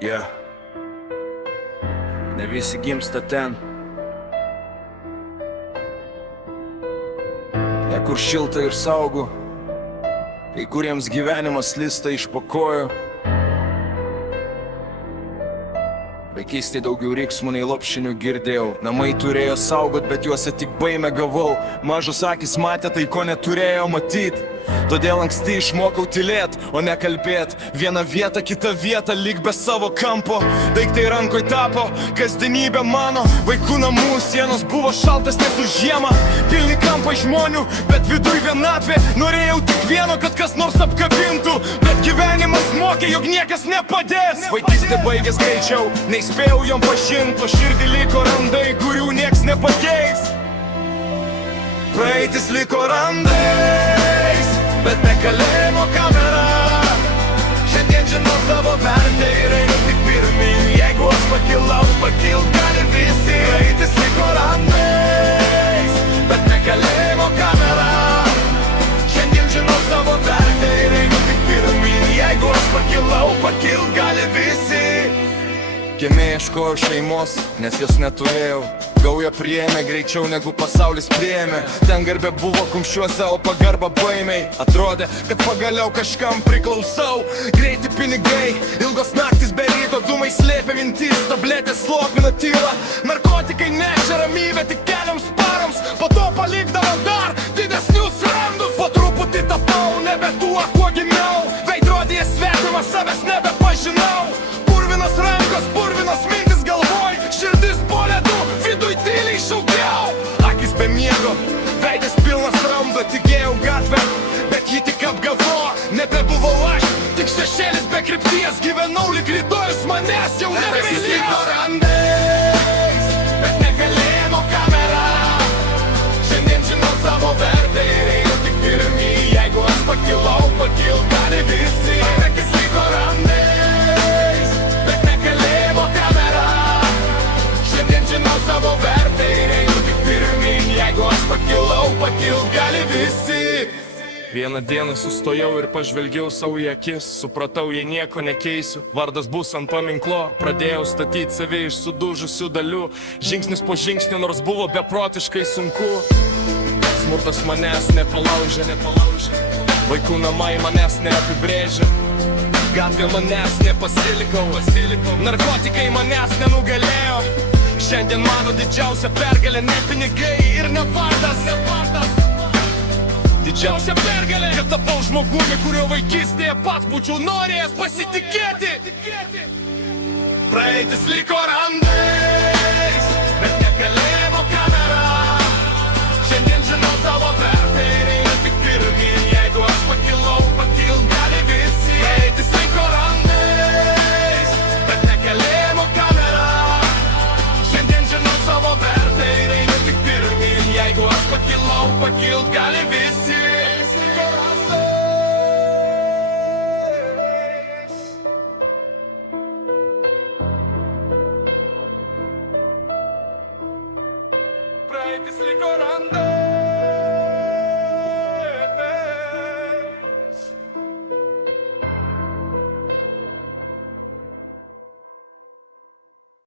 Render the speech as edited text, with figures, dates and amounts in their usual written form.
Yeah. Ne visi gimsta ten, ne kur šilta ir saugu, kai kuriems gyvenimas lysta iš po kojų. Vaikystėje daugiau riksmų nei lopšinių girdėjau. Namai turėjo saugot, bet juose tik baimę gavau. Mažos akis matė tai, ko neturėjo matyt. Todėl anksti išmokau tylėt, o ne kalbėt. Viena vieta, kita vieta, lyg be savo kampo. Daiktai rankoj tapo, kasdienybė mano. Vaikų namų sienos buvo šaltesnės už žiemą. Pilni kampai žmonių, bet viduj vienatvė. Norėjau tik vieno, kad kas nors apkabintų, bet gyvenimas mokė, jog niekas nepadės. Vaikystė baigės greičiau, nei spėjau jom pažint, o širdį liko randai, kurių nieks nepakeis. Praeitis liko randais, bet ne kalėjimo kamera. Šiandien žinau savo vertę ir einu tik pirmyn. Jeigu aš pakilau, pakilt gali visi. Praeitis liko randais, bet ne kalėjimo kamera. Šiandien žinau savo vertę ir einu tik pirmyn. Jeigu aš pakilau, pakilt gali visi. Kieme ieškojau šeimos, nes jos neturėjau. Gauja priėmė greičiau negu pasaulis priėmė. Ten garbė buvo kumščiuose, o pagarba baimiai. Atrodė, kad pagaliau kažkam priklausau. Greiti pinigai, ilgos naktis be ryto, dūmai slėpė mintis, tabletės slopina tylą. Narkotikai nešė ramybę tik kelioms paroms, po to palikdavo dar didesnius randus. Po truputį tapau nebe tuo, kuo gimiau. Veidrodyje svetimas, savęs nebepažinau. Purvinos rankos, purvinos mintis galvoj, širdis po ledu, viduj tyliai šaukiau. Akis be miego, veidas pilnas ramdo, tikėjau gatvę, bet ji tik apgavo. Nebebuvau aš, tik šešėlis be krypties, gyvenau lyg rytojus manęs jau nebevilėjo. Randais, bet ne kalėjimo kamera. Šiandien žinau savo vertę ir einu tik pirmyn. Jeigu aš pakilau, pakilt gali visi. Akis liko randais, bet ne kalėjimo kamera. Šiandien žinau savo vertę ir einu tik pirmyn. Jeigu aš pakilau, pakilt gali visi. Vieną dieną sustojau ir pažvelgiau savo į akis. Supratau, jei nieko nekeisiu, vardas bus ant paminklo. Pradėjau statyti save iš sudužusių dalių, žingsnis po žingsnio, nors buvo beprotiškai sunku. Smurtas manęs nepalaužė, vaikų namai manęs neapibrėžė. Gatvė manęs nepasilikau, narkotikai manęs nenugalėjo. Šiandien mano didžiausia pergalė ne pinigai ir ne vardas. Didžiausia pergalė, kad tapau žmogumi, kurio vaikystėje pats būčiau norėjęs pasitikėti. Praeitis liko randais, bet ne kalėjimo kamera. Šiandien žinau savo vertę ir einu tik pirmyn. Jeigu aš pakilau, pakilt gali visi. Praeitis liko randais, bet ne kalėjimo kamera. Šiandien žinau savo vertę ir einu tik pirmyn. Jeigu aš pakilau, pakilt gali visi. Praeitis liko randais.